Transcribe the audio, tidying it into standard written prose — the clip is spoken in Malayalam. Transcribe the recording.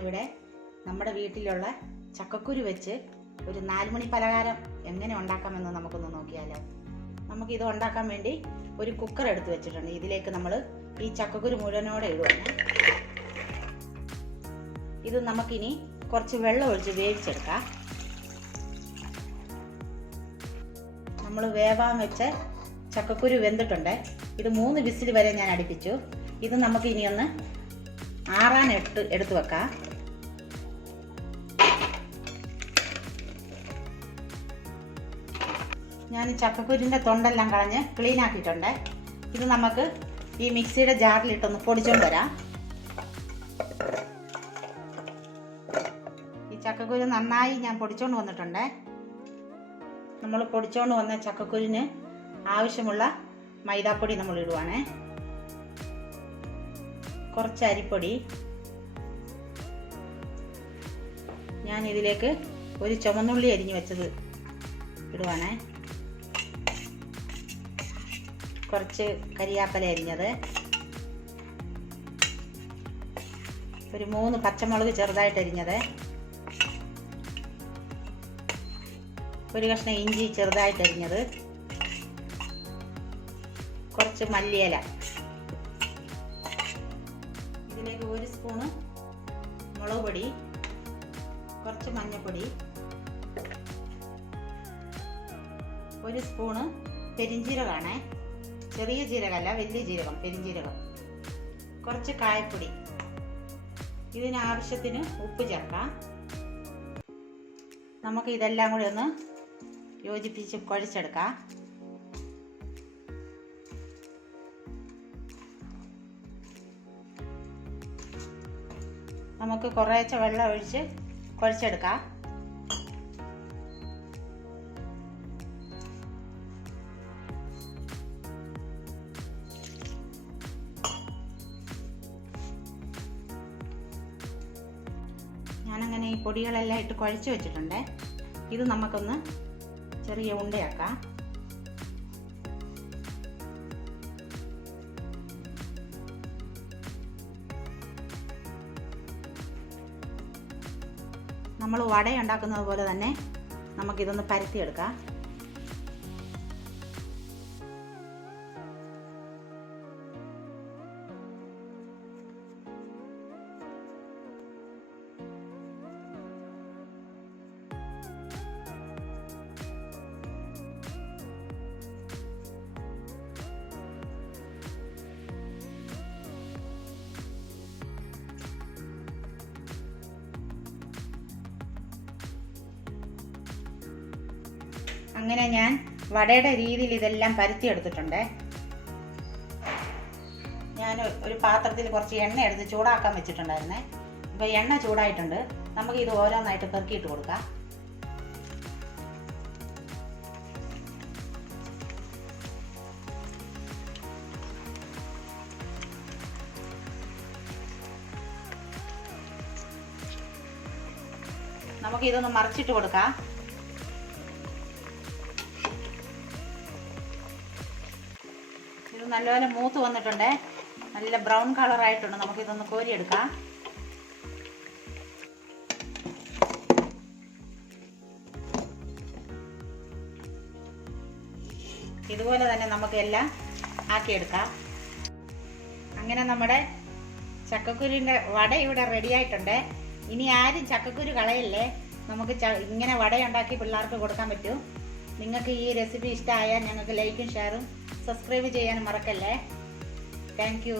ഞാനിവിടെ നമ്മുടെ വീട്ടിലുള്ള ചക്കക്കുരു വെച്ച് ഒരു 4 മണി പലഹാരം എങ്ങനെ ഉണ്ടാക്കാമെന്ന് നമുക്കൊന്ന് നോക്കിയാലോ. നമുക്കിത് ഉണ്ടാക്കാൻ വേണ്ടി ഒരു കുക്കർ എടുത്ത് വെച്ചിട്ടുണ്ട്. ഇതിലേക്ക് നമ്മൾ ഈ ചക്കക്കുരു മുഴുവനോടെ ഇടുവാണ്. ഇത് നമുക്കിനി കുറച്ച് വെള്ളം ഒഴിച്ച് വേവിച്ചെടുക്കാം. നമ്മൾ വേവാൻ വെച്ച ചക്കക്കുരു വെന്തിട്ടുണ്ട്. ഇത് 3 വിസിൽ വരെ ഞാൻ അടുപ്പിച്ചു. ഇത് നമുക്ക് ഇനി ഒന്ന് ആറാൻ എടുത്ത് വെക്കാം. ഞാൻ ചക്കക്കുരുവിൻ്റെ തൊണ്ടെല്ലാം കളഞ്ഞ് ക്ലീൻ ആക്കിയിട്ടുണ്ട്. ഇത് നമുക്ക് ഈ മിക്സിയുടെ ജാറിലിട്ടൊന്ന് പൊടിച്ചുകൊണ്ട് വരാം. ഈ ചക്കക്കുരു നന്നായി ഞാൻ പൊടിച്ചുകൊണ്ട് വന്നിട്ടുണ്ട്. നമ്മൾ പൊടിച്ചുകൊണ്ട് വന്ന ചക്കക്കുരുവിന് ആവശ്യമുള്ള മൈദാപ്പൊടി നമ്മൾ ഇടുവാണ്. കുറച്ച് അരിപ്പൊടി. ഞാൻ ഇതിലേക്ക് ഒരു ചുവന്നുള്ളി അരിഞ്ഞു വെച്ചത് ഇടുവാണ്. കുറച്ച് കരിയാപ്പല അരിഞ്ഞത്, ഒരു 3 പച്ചമുളക് ചെറുതായിട്ട് അരിഞ്ഞത്, ഒരു കഷ്ണം ഇഞ്ചി ചെറുതായിട്ട് അരിഞ്ഞത്, കുറച്ച് മല്ലിയില. ഇതിലേക്ക് 1 സ്പൂണ് മുളക് പൊടി, കുറച്ച് മഞ്ഞൾപ്പൊടി, 1 സ്പൂണ് പെരിഞ്ജീരകമാണ്. ചെറിയ ജീരകമല്ല, വലിയ ജീരകം, പെരിഞ്ജീരകം. കുറച്ച് കായപ്പൊടി. ഇതിനാവശ്യത്തിന് ഉപ്പ് ചേർക്കാം. നമുക്ക് ഇതെല്ലാം കൂടി ഒന്ന് യോജിപ്പിച്ച് കുഴച്ചെടുക്കാം. നമുക്ക് കുറേശ്ശെ വെള്ളം ഒഴിച്ച് കുഴച്ചെടുക്കാം. ഞാനങ്ങനെ ഈ പൊടികളെല്ലാം ഇട്ട് കുഴച്ച് വെച്ചിട്ടുണ്ട്. ഇത് നമുക്കൊന്ന് ചെറിയ ഉണ്ടയാക്കാം. നമ്മൾ വട ഉണ്ടാക്കുന്നത് പോലെ തന്നെ നമുക്കിതൊന്ന് പരത്തിയെടുക്കാം. അങ്ങനെ ഞാൻ വടയുടെ രീതിയിൽ ഇതെല്ലാം പരത്തിയെടുത്തിട്ടുണ്ട്. ഞാൻ ഒരു പാത്രത്തിൽ കുറച്ച് എണ്ണ എടുത്ത് ചൂടാക്കാൻ വെച്ചിട്ടുണ്ടായിരുന്നേ. ഇപ്പോൾ എണ്ണ ചൂടായിട്ടുണ്ട്. നമുക്ക് ഇത് ഓരോന്നായിട്ട് പെറുക്കിയിട്ട് കൊടുക്കാം. നമുക്ക് ഇതൊന്ന് മറിച്ചിട്ട് കൊടുക്കാം. ഇത് നല്ലപോലെ മൂത്ത് വന്നിട്ടുണ്ട്. നല്ല ബ്രൗൺ കളർ ആയിട്ടുണ്ട്. നമുക്കിതൊന്ന് കോരിയെടുക്കാം. ഇതുപോലെ തന്നെ നമുക്ക് എല്ലാം ആക്കിയെടുക്കാം. അങ്ങനെ നമ്മുടെ ചക്കക്കുരുവിൻ്റെ വട ഇവിടെ റെഡി ആയിട്ടുണ്ട്. ഇനി ആരും ചക്കക്കുരു കളയല്ലേ. നമുക്ക് ഇങ്ങനെ വടയുണ്ടാക്കി പിള്ളേർക്ക് കൊടുക്കാൻ പറ്റും. നിങ്ങൾക്ക് ഈ റെസിപ്പി ഇഷ്ടമായാൽ ഞങ്ങൾക്ക് ലൈക്കും ഷെയറും സബ്സ്ക്രൈബ് ചെയ്യാനും മറക്കല്ലേ. Thank you.